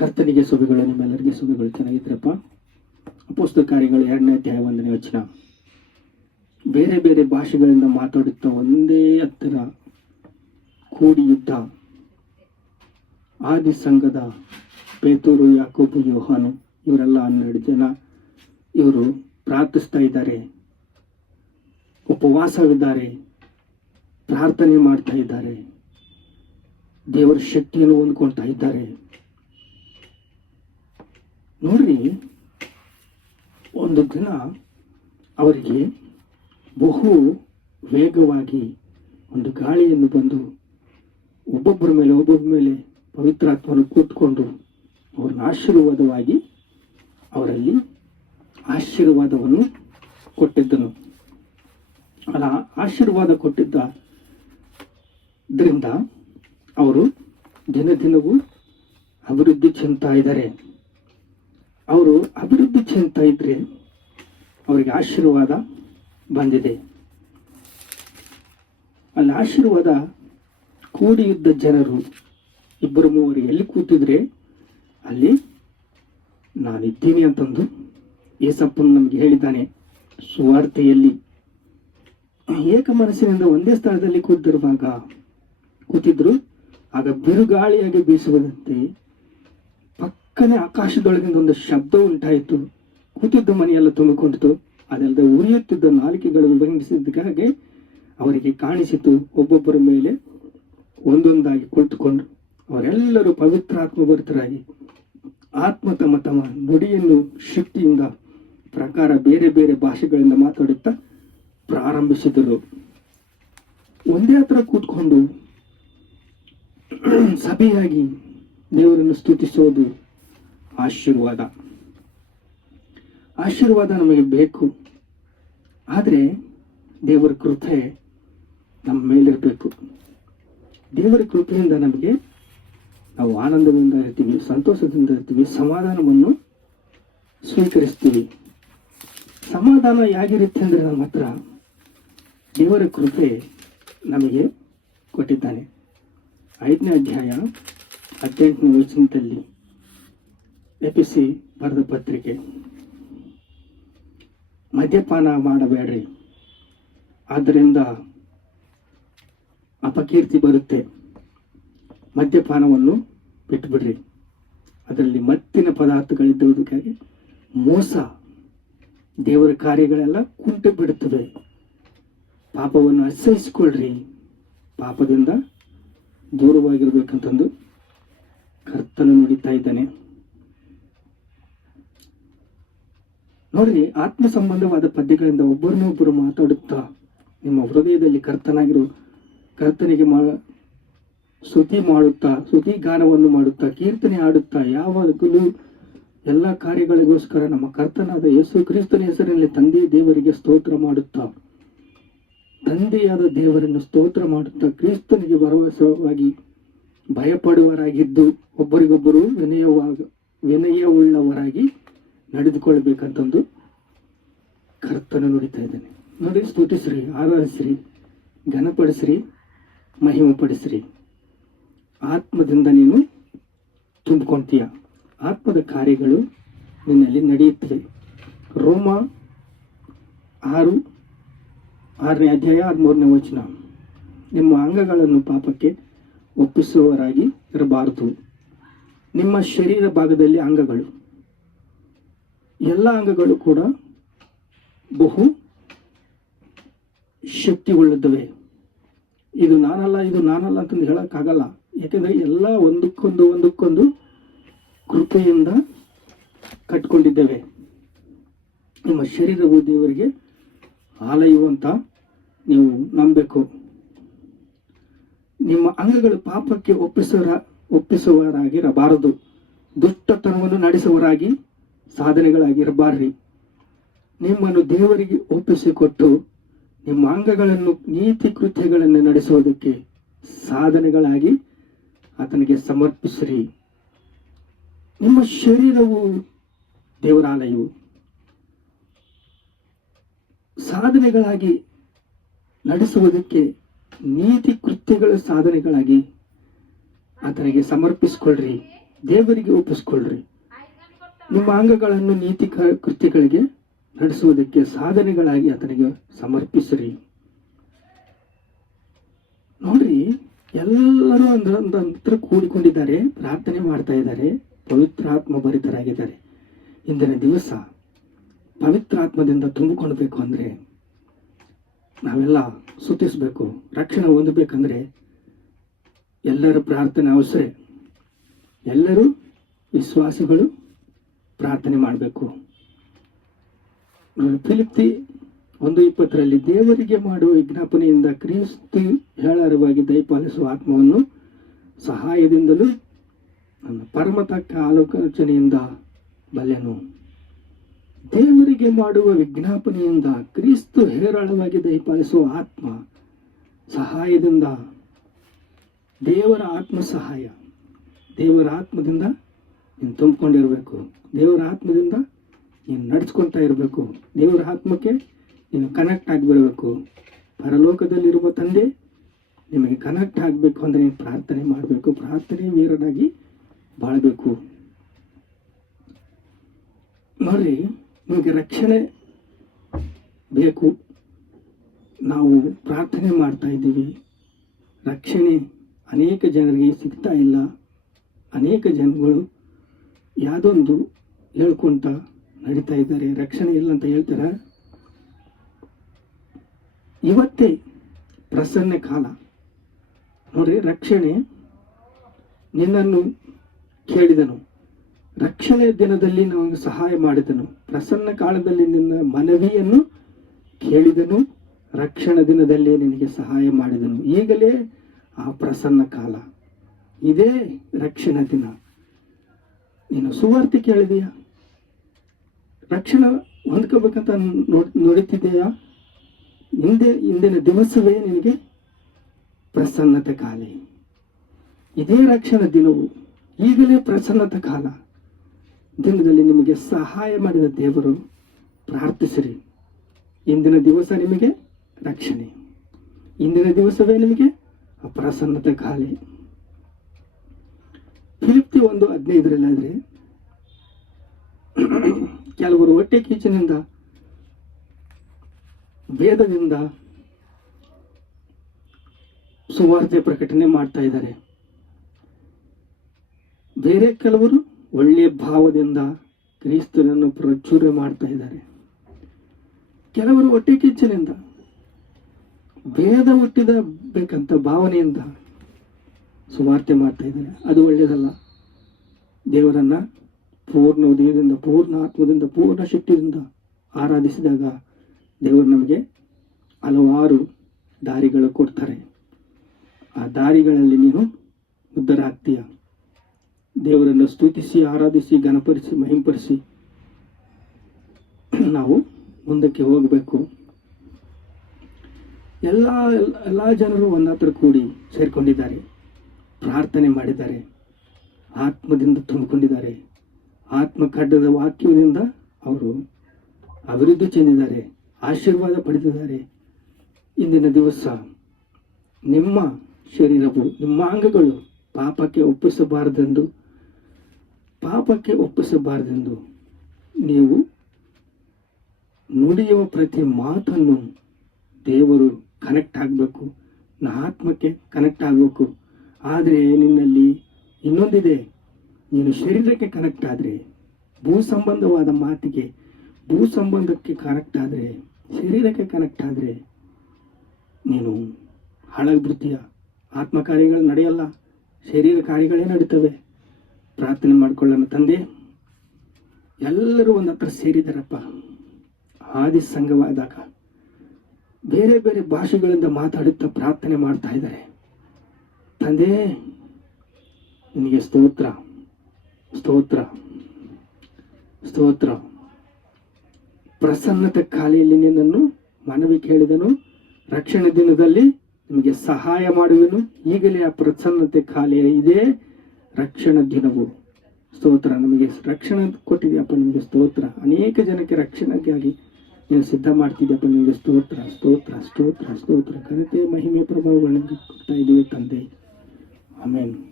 ಕರ್ತನಿಗೆ ಸಭೆಗಳು ನಿಮ್ಮೆಲ್ಲರಿಗೆ ಚೆನ್ನಾಗಿ ಚೆನ್ನಾಗಿದ್ರಪ್ಪ. ಅಪೋಸ್ತ ಕಾರ್ಯಗಳು ಎರಡನೇ ಅಧ್ಯಾಯ ಒಂದನೇ ವಚನ. ಬೇರೆ ಬೇರೆ ಭಾಷೆಗಳಿಂದ ಮಾತಾಡುತ್ತಾ ಒಂದೇ ಹತ್ತಿರ ಕೂಡಿ ಯುದ್ಧ ಆದಿ ಸಂಘದ ಪೇತೂರು, ಯಾಕೋಬು, ಯೋಹಾನು, ಇವರೆಲ್ಲ ಹನ್ನೆರಡು ಜನ ಇವರು ಪ್ರಾರ್ಥಿಸ್ತಾ ಇದ್ದಾರೆ. ಉಪವಾಸವಿದ್ದಾರೆ. ಪ್ರಾರ್ಥನೆ ಮಾಡ್ತಾ ಇದ್ದಾರೆ. ದೇವರ ಶಕ್ತಿಯನ್ನು ಹೊಂದ್ಕೊಳ್ತಾ ಇದ್ದಾರೆ. ನೋಡ್ರಿ, ಒಂದು ದಿನ ಅವರಿಗೆ ಬಹು ವೇಗವಾಗಿ ಒಂದು ಗಾಳಿಯನ್ನು ಬಂದು ಒಬ್ಬೊಬ್ಬರ ಮೇಲೆ ಒಬ್ಬೊಬ್ಬರ ಮೇಲೆ ಪವಿತ್ರಾತ್ಮನು ಕೂತ್ಕೊಂಡು ಅವ್ರನ್ನ ಆಶೀರ್ವಾದವಾಗಿ ಅವರಲ್ಲಿ ಆಶೀರ್ವಾದವನ್ನು ಕೊಟ್ಟಿದ್ದನು. ಅಲ್ಲ, ಆಶೀರ್ವಾದ ಕೊಟ್ಟಿದ್ದರಿಂದ ಅವರು ದಿನ ದಿನವೂ ಅಭಿವೃದ್ಧಿ ಚೆಂತ ಇದ್ದಾರೆ. ಅವರು ಅಭಿವೃದ್ಧಿ ಚೆಂದ್ತಾ ಇದ್ರೆ ಅವರಿಗೆ ಆಶೀರ್ವಾದ ಬಂದಿದೆ. ಅಲ್ಲಿ ಆಶೀರ್ವಾದ ಕೂಡಿಯುದ್ದ ಜನರು ಇಬ್ಬರು ಮೂವರು ಎಲ್ಲಿ ಕೂತಿದ್ರೆ ಅಲ್ಲಿ ನಾನಿದ್ದೀನಿ ಅಂತಂದು ಏಸಪ್ಪನು ನಮಗೆ ಹೇಳಿದ್ದಾನೆ ಸುವಾರ್ತೆಯಲ್ಲಿ. ಏಕ ಮನಸ್ಸಿನಿಂದ ಒಂದೇ ಸ್ಥಳದಲ್ಲಿ ಕೂತಿರುವಾಗ ಕೂತಿದ್ರು, ಆಗ ಬಿರುಗಾಳಿಯಾಗಿ ಬೀಸುವುದಂತೆ ಪಕ್ಕನೆ ಆಕಾಶದೊಳಗಿಂದ ಒಂದು ಶಬ್ದ ಉಂಟಾಯಿತು. ಕೂತಿದ್ದ ಮನೆಯೆಲ್ಲ ತುಂಬಿಕೊಂಡಿತು. ಅದಲ್ಲದೆ ಉರಿಯುತ್ತಿದ್ದ ನಾಲಿಕೆಗಳು ವಿಭಂಗಿಸಿದ್ದಾಗೆ ಅವರಿಗೆ ಕಾಣಿಸಿತು. ಒಬ್ಬೊಬ್ಬರ ಮೇಲೆ ಒಂದೊಂದಾಗಿ ಕುಳಿತುಕೊಂಡು ಅವರೆಲ್ಲರೂ ಪವಿತ್ರಾತ್ಮ ಭರಿತರಾಗಿ ಆತ್ಮ ತಮ್ಮ ತಮ್ಮ ನುಡಿಯನ್ನು ಶಕ್ತಿಯಿಂದ ಪ್ರಕಾರ ಬೇರೆ ಬೇರೆ ಭಾಷೆಗಳಿಂದ ಮಾತಾಡುತ್ತಾ ಪ್ರಾರಂಭಿಸಿದರು. ಒಂದೇ ಹತ್ರ ಕೂತ್ಕೊಂಡು ಸಭೆಯಾಗಿ ದೇವರನ್ನು ಸ್ತುತಿಸುವುದು ಆಶೀರ್ವಾದ. ಆಶೀರ್ವಾದ ನಮಗೆ ಬೇಕು. ಆದರೆ ದೇವರ ಕೃಪೆ ನಮ್ಮ ಮೇಲಿರಬೇಕು. ದೇವರ ಕೃಪೆಯಿಂದ ನಮಗೆ ನಾವು ಆನಂದದಿಂದ ಇರ್ತೀವಿ, ಸಂತೋಷದಿಂದ ಇರ್ತೀವಿ, ಸಮಾಧಾನವನ್ನು ಸ್ವೀಕರಿಸ್ತೀವಿ. ಸಮಾಧಾನ ಹೇಗಿರುತ್ತೆ ಅಂದರೆ ನಮ್ಮ ಹತ್ರ ದೇವರ ಕೃಪೆ ನಮಗೆ ಕೊಟ್ಟಿದ್ದಾನೆ. ಐದನೇ ಅಧ್ಯಾಯ ಹದಿನೆಂಟನೇ ವಚನದಲ್ಲಿ ಎಪಿಸಿ ಬರೆದ ಪತ್ರಿಕೆ. ಮದ್ಯಪಾನ ಮಾಡಬೇಡ್ರಿ. ಆದ್ದರಿಂದ ಅಪಕೀರ್ತಿ ಬರುತ್ತೆ. ಮದ್ಯಪಾನವನ್ನು ಬಿಟ್ಟುಬಿಡ್ರಿ ಅದರಲ್ಲಿ ಮತ್ತಿನ ಪದಾರ್ಥಗಳಿದ್ದುದಕ್ಕಾಗಿ ಮೋಸ ದೇವರ ಕಾರ್ಯಗಳೆಲ್ಲ ಕುಂಟು ಬಿಡುತ್ತದೆ ಪಾಪವನ್ನು ಅಸಹಿಸಿಕೊಳ್ಳ್ರಿ. ಪಾಪದಿಂದ ದೂರವಾಗಿರಬೇಕಂತಂದು ಕರ್ತನು ನುಡಿತಾ ಇದ್ದಾನೆ. ನೋಡ್ರಿ ಆತ್ಮ ಸಂಬಂಧವಾದ ಪದ್ಯಗಳಿಂದ ಒಬ್ಬರನ್ನೊಬ್ಬರು ಮಾತಾಡುತ್ತಾ ನಿಮ್ಮ ಹೃದಯದಲ್ಲಿ ಕರ್ತನಾಗಿರೋ, ಕರ್ತನಿಗೆ ಮಾ, ಸ್ತುತಿ ಮಾಡುತ್ತಾ, ಸ್ತುತಿ ಗಾನವನ್ನು ಮಾಡುತ್ತಾ, ಕೀರ್ತನೆ ಆಡುತ್ತಾ ಯಾವಾಗಲೂ ಎಲ್ಲ ಕಾರ್ಯಗಳಿಗೋಸ್ಕರ ನಮ್ಮ ಕರ್ತನಾದ ಯೇಸು ಕ್ರಿಸ್ತನ ಹೆಸರಿನಲ್ಲಿ ತಂದೆ ದೇವರಿಗೆ ಸ್ತೋತ್ರ ಮಾಡುತ್ತಾ, ತಂದೆಯಾದ ದೇವರನ್ನು ಸ್ತೋತ್ರ ಮಾಡುತ್ತಾ, ಕ್ರಿಸ್ತನಿಗೆ ಭರವಸವಾಗಿ ಭಯಪಡುವರಾಗಿದ್ದು ಒಬ್ಬರಿಗೊಬ್ಬರು ವಿನಯವಾಗ, ವಿನಯವುಳ್ಳವರಾಗಿ ನಡೆದುಕೊಳ್ಬೇಕಂತಂದು ಕರ್ತನ ನುಡಿತಾ ಇದ್ದಾನೆ. ನೋಡಿ. ಸ್ತುತಿಸ್ರಿ ಆರಾಧಿಸ್ರಿ ಘನಪಡಿಸ್ರಿ ಮಹಿಮಪಡಿಸ್ರಿ. ಆತ್ಮದಿಂದ ನೀನು ತುಂಬಿಕೊಂತೀಯ. ಆತ್ಮದ ಕಾರ್ಯಗಳು ನಿನ್ನಲ್ಲಿ ನಡೆಯುತ್ತದೆ. ರೋಮ ಆರು ಆರನೇ ಅಧ್ಯಾಯ ಹದಿಮೂರನೇ ವಚನ. ನಿಮ್ಮ ಅಂಗಗಳನ್ನು ಪಾಪಕ್ಕೆ ಒಪ್ಪಿಸುವವರಾಗಿ ಇರಬಾರದು. ನಿಮ್ಮ ಶರೀರ ಭಾಗದಲ್ಲಿ ಅಂಗಗಳು. ಎಲ್ಲ ಅಂಗಗಳು ಕೂಡ ಬಹು ಶಕ್ತಿಗೊಳ್ಳುತ್ತವೆ. ಇದು ನಾನಲ್ಲ ಇದು ನಾನಲ್ಲ ಅಂತಂದು ಹೇಳೋಕ್ಕಾಗಲ್ಲ. ಯಾಕೆಂದರೆ ಎಲ್ಲ ಒಂದಕ್ಕೊಂದು ಒಂದಕ್ಕೊಂದು ಕೃಪೆಯಿಂದ ಕಟ್ಕೊಂಡಿದ್ದೇವೆ. ನಿಮ್ಮ ಶರೀರವು ದೇವರಿಗೆ ಆಲಯವು ಅಂತ ನೀವು ನಂಬಬೇಕು. ನಿಮ್ಮ ಅಂಗಗಳು ಪಾಪಕ್ಕೆ ಒಪ್ಪಿಸುವ ಒಪ್ಪಿಸುವವರಾಗಿರಬಾರದು. ದುಷ್ಟತನವನ್ನು ನಡೆಸುವವರಾಗಿ ಸಾಧನೆಗಳಾಗಿರಬಾರ್ರಿ. ನಿಮ್ಮನ್ನು ದೇವರಿಗೆ ಒಪ್ಪಿಸಿಕೊಟ್ಟು ನಿಮ್ಮ ಅಂಗಗಳನ್ನು ನೀತಿ ಕೃತ್ಯಗಳನ್ನು ನಡೆಸುವುದಕ್ಕೆ ಸಾಧನೆಗಳಾಗಿ ಆತನಿಗೆ ಸಮರ್ಪಿಸ್ರಿ. ನಿಮ್ಮ ಶರೀರವು ದೇವರಾಲಯವು. ಸಾಧನೆಗಳಾಗಿ ನಡೆಸುವುದಕ್ಕೆ ನೀತಿ ಕೃತ್ಯಗಳ ಸಾಧನೆಗಳಾಗಿ ಆತನಿಗೆ ಸಮರ್ಪಿಸ್ಕೊಳ್ರಿ. ದೇವರಿಗೆ ಒಪ್ಪಿಸ್ಕೊಳ್ರಿ. ನಿಮ್ಮ ಅಂಗಗಳನ್ನು ನೀತಿ ಕೃತ್ಯಗಳಿಗೆ ನಡೆಸುವುದಕ್ಕೆ ಸಾಧನೆಗಳಾಗಿ ಆತನಿಗೆ ಸಮರ್ಪಿಸ್ರಿ. ನೋಡ್ರಿ, ಎಲ್ಲರೂ ಅಂದ್ರ ಹತ್ರ ಕೂಡಿಕೊಂಡಿದ್ದಾರೆ, ಪ್ರಾರ್ಥನೆ ಮಾಡ್ತಾ ಇದ್ದಾರೆ ಪವಿತ್ರ ಆತ್ಮ ಭರಿತರಾಗಿದ್ದಾರೆ. ಇಂದಿನ ದಿವಸ ಪವಿತ್ರಾತ್ಮದಿಂದ ತುಂಬಿಕೊಳ್ಬೇಕು ಅಂದ್ರೆ ನಾವೆಲ್ಲ ಸುತ್ತಿಸಬೇಕು, ರಕ್ಷಣೆ ಹೊಂದಬೇಕಂದ್ರೆ ಎಲ್ಲರ ಪ್ರಾರ್ಥನೆ ಅವಸರ ಎಲ್ಲರೂ ವಿಶ್ವಾಸಿಗಳು ಪ್ರಾರ್ಥನೆ ಮಾಡಬೇಕು. ಫಿಲಿಪ್ತಿ ಒಂದು ಇಪ್ಪತ್ತರಲ್ಲಿ ದೇವರಿಗೆ ಮಾಡುವ ವಿಜ್ಞಾಪನೆಯಿಂದ ಕ್ರಿಸ್ತಿ ಹೇಳರವಾಗಿ ದಯಪಾಲಿಸುವ ಆತ್ಮವನ್ನು ಸಹಾಯದಿಂದಲೂ ನನ್ನ ಪರಮತಕ್ಕ ಆಲೋಚನೆಯಿಂದ ಬಲ್ಲೆನು. ದೇವರಿಗೆ ಮಾಡುವ ವಿಜ್ಞಾಪನೆಯಿಂದ ಕ್ರಿಸ್ತು ಹೇರಳವಾಗಿ ದಯಪಾಲಿಸುವ ಆತ್ಮ ಸಹಾಯದಿಂದ ದೇವರ ಆತ್ಮ ಸಹಾಯ. ದೇವರ ಆತ್ಮದಿಂದ ನೀನು ತುಂಬಿಕೊಂಡಿರಬೇಕು. ದೇವರ ಆತ್ಮದಿಂದ ನೀನು ನಡ್ಸ್ಕೊತಾ ಇರಬೇಕು. ದೇವರ ಆತ್ಮಕ್ಕೆ ನೀನು ಕನೆಕ್ಟ್ ಆಗಿಬಿಡಬೇಕು. ಪರಲೋಕದಲ್ಲಿರುವ ತಂದೆ ನಿಮಗೆ ಕನೆಕ್ಟ್ ಆಗಬೇಕು ಅಂದರೆ ನೀನು ಪ್ರಾರ್ಥನೆ ಮಾಡಬೇಕು. ಪ್ರಾರ್ಥನೆ ವೀರನಾಗಿ ಬಾಳಬೇಕು. ನೋಡ್ರಿ, ನಿಮಗೆ ರಕ್ಷಣೆ ಬೇಕು. ನಾವು ಪ್ರಾರ್ಥನೆ ಮಾಡ್ತಾ ಇದ್ದೀವಿ. ರಕ್ಷಣೆ ಅನೇಕ ಜನರಿಗೆ ಸಿಗ್ತಾ ಇಲ್ಲ. ಅನೇಕ ಜನಗಳು ಯಾವುದೊಂದು ಹೇಳ್ಕೊಂತ ನಡೀತಾ ಇದ್ದಾರೆ, ರಕ್ಷಣೆ ಇಲ್ಲ ಅಂತ ಹೇಳ್ತಾರ? ಇವತ್ತೇ ಪ್ರಸನ್ನ ಕಾಲ. ನೋಡ್ರಿ, ರಕ್ಷಣೆ ನಿನ್ನನ್ನು ಕೇಳಿದನು. ರಕ್ಷಣೆ ದಿನದಲ್ಲಿ ನಾವು ಸಹಾಯ ಮಾಡಿದನು. ಪ್ರಸನ್ನ ಕಾಲದಲ್ಲಿ ನಿನ್ನ ಮನವಿಯನ್ನು ಕೇಳಿದನು. ರಕ್ಷಣಾ ದಿನದಲ್ಲಿ ನಿನಗೆ ಸಹಾಯ ಮಾಡಿದನು. ಈಗಲೇ ಆ ಪ್ರಸನ್ನ ಕಾಲ. ಇದೇ ರಕ್ಷಣಾ ದಿನ. ನೀನು ಸುವಾರ್ತೆ ಕೇಳಿದೆಯಾ? ರಕ್ಷಣೆ ಹೊಂದ್ಕೋಬೇಕಂತ ನೋಡಿ ನೋಡುತ್ತಿದೆಯಾ ಹಿಂದೆ ಇಂದಿನ ದಿವಸವೇ ನಿನಗೆ ಪ್ರಸನ್ನತೆ ಕಾಲ. ಇದೇ ರಕ್ಷಣಾ ದಿನವು, ಈಗಲೇ ಪ್ರಸನ್ನತ ಕಾಲ. ದಿನದಲ್ಲಿ ನಿಮಗೆ ಸಹಾಯ ಮಾಡಿದ ದೇವರು ಪ್ರಾರ್ಥಿಸಿರಿ. ಇಂದಿನ ದಿವಸ ನಿಮಗೆ ರಕ್ಷಣೆ. ಇಂದಿನ ದಿವಸವೇ ನಿಮಗೆ ಅಪ್ರಸನ್ನತೆ ಖಾಲಿ ಫಿಲಿಪ್ತಿ ಒಂದು ಹದಿನೈದರಲ್ಲಾದ್ರೆ ಕೆಲವರು ಹೊಟ್ಟೆ ಕೀಚಿನಿಂದ ಭೇದದಿಂದ ಸುವಾರ್ತೆ ಪ್ರಕಟಣೆ ಮಾಡ್ತಾ ಇದ್ದಾರೆ. ಬೇರೆ ಕೆಲವರು ಒಳ್ಳೆಯ ಭಾವದಿಂದ ಕ್ರಿಸ್ತನನ್ನು ಪ್ರಚುರ ಮಾಡ್ತಾ ಇದ್ದಾರೆ. ಕೆಲವರು ಹೊಟ್ಟೆ ಕಿಚ್ಚಿನಿಂದ ಭೇದ ಹುಟ್ಟಿದ ಬೇಕಂತ ಭಾವನೆಯಿಂದ ಸುವಾರ್ತೆ ಮಾಡ್ತಾ ಇದ್ದಾರೆ. ಅದು ಒಳ್ಳೆಯದಲ್ಲ. ದೇವರನ್ನ ಪೂರ್ಣ ಉದಯದಿಂದ ಪೂರ್ಣ ಆತ್ಮದಿಂದ, ಪೂರ್ಣ ಶಕ್ತಿಯಿಂದ ಆರಾಧಿಸಿದಾಗ ದೇವರು ನಮಗೆ ಹಲವಾರು ದಾರಿಗಳು ಕೊಡ್ತಾರೆ. ಆ ದಾರಿಗಳಲ್ಲಿ ನೀನು ಉದ್ಧಾರ ಆಗ್ತೀಯ ದೇವರನ್ನು ಸ್ತುತಿಸಿ, ಆರಾಧಿಸಿ ಗಣಪರಿಸಿ ಮಹಿಂಪರಿಸಿ ನಾವು ಮುಂದಕ್ಕೆ ಹೋಗಬೇಕು. ಎಲ್ಲ ಎಲ್ಲ ಜನರು ಒಂದಾತ್ರ ಕೂಡಿ ಸೇರಿಕೊಂಡಿದ್ದಾರೆ. ಪ್ರಾರ್ಥನೆ ಮಾಡಿದ್ದಾರೆ. ಆತ್ಮದಿಂದ ತುಂಬಿಕೊಂಡಿದ್ದಾರೆ. ಆತ್ಮ ಖಡ್ಡದ ವಾಕ್ಯದಿಂದ ಅವರು ಅಭಿವೃದ್ಧಿ ಚೆಂದಿದ್ದಾರೆ, ಆಶೀರ್ವಾದ ಪಡೆದಿದ್ದಾರೆ. ಇಂದಿನ ದಿವಸ ನಿಮ್ಮ ಶರೀರವು, ನಿಮ್ಮ ಅಂಗಗಳು ಪಾಪಕ್ಕೆ ಒಪ್ಪಿಸಬಾರದೆಂದು ಪಾಪಕ್ಕೆ ಒಪ್ಪಿಸಬಾರದೆಂದು ನೀವು ನುಡಿಯುವ ಪ್ರತಿ ಮಾತನ್ನು ದೇವರು ಕನೆಕ್ಟ್ ಆಗಬೇಕು. ನಾ ಆತ್ಮಕ್ಕೆ ಕನೆಕ್ಟ್ ಆಗಬೇಕು. ಆದರೆ ನಿನ್ನಲ್ಲಿ ಇನ್ನೊಂದಿದೆ, ನೀನು ಶರೀರಕ್ಕೆ ಕನೆಕ್ಟ್ ಆದರೆ, ಭೂ ಸಂಬಂಧವಾದ ಮಾತಿಗೆ ಭೂ ಸಂಬಂಧಕ್ಕೆ ಕನೆಕ್ಟ್ ಆದರೆ, ಶರೀರಕ್ಕೆ ಕನೆಕ್ಟ್ ಆದರೆ, ನೀನು ಹಾಳಾಗ್ಬಿಡ್ತೀಯ. ಆತ್ಮ ಕಾರ್ಯಗಳು ನಡೆಯಲ್ಲ, ಶರೀರ ಕಾರ್ಯಗಳೇ ನಡೀತವೆ. ಪ್ರಾರ್ಥನೆ ಮಾಡಿಕೊಳ್ಳೋಣ ತಂದೆ. ಎಲ್ಲರೂ ಒಂದು ಹತ್ರ ಸೇರಿದಾರಪ್ಪ. ಆದಿ ಸಂಘವಾದಾಗ ಬೇರೆ ಬೇರೆ ಭಾಷೆಗಳಿಂದ ಮಾತಾಡುತ್ತಾ ಪ್ರಾರ್ಥನೆ ಮಾಡ್ತಾ ಇದ್ದಾರೆ. ತಂದೆ ನಿನಗೆ ಸ್ತೋತ್ರ ಸ್ತೋತ್ರ ಸ್ತೋತ್ರ. ಪ್ರಸನ್ನತೆ ಖಾಲಿಯಲ್ಲಿ ನಿನ್ನನ್ನು ಮನವಿ ಕೇಳಿದನು, ರಕ್ಷಣೆ ದಿನದಲ್ಲಿ ನಿಮಗೆ ಸಹಾಯ ಮಾಡುವೆನು. ಈಗಲೇ ಆ ಪ್ರಸನ್ನತೆ ಖಾಲಿ ಇದೆ, ರಕ್ಷಣ ದಿನವು. ಸ್ತೋತ್ರ, ನಮಗೆ ರಕ್ಷಣೆ ಕೊಟ್ಟಿದೆಯಪ್ಪ ನಿಮಗೆ ಸ್ತೋತ್ರ. ಅನೇಕ ಜನಕ್ಕೆ ರಕ್ಷಣೆಗಾಗಿ ನೀವು ಸಿದ್ಧ ಮಾಡ್ತಿದ್ಯಪ್ಪ ನಿಮಗೆ ಸ್ತೋತ್ರ ಸ್ತೋತ್ರ ಸ್ತೋತ್ರ ಸ್ತೋತ್ರ. ಕನತೆ ಮಹಿಮೆ, ಪ್ರಭಾವಗಳನ್ನು ಕೊಡ್ತಾ ಇದ್ದೀವಿ ತಂದೆ. ಆಮೇಲೆ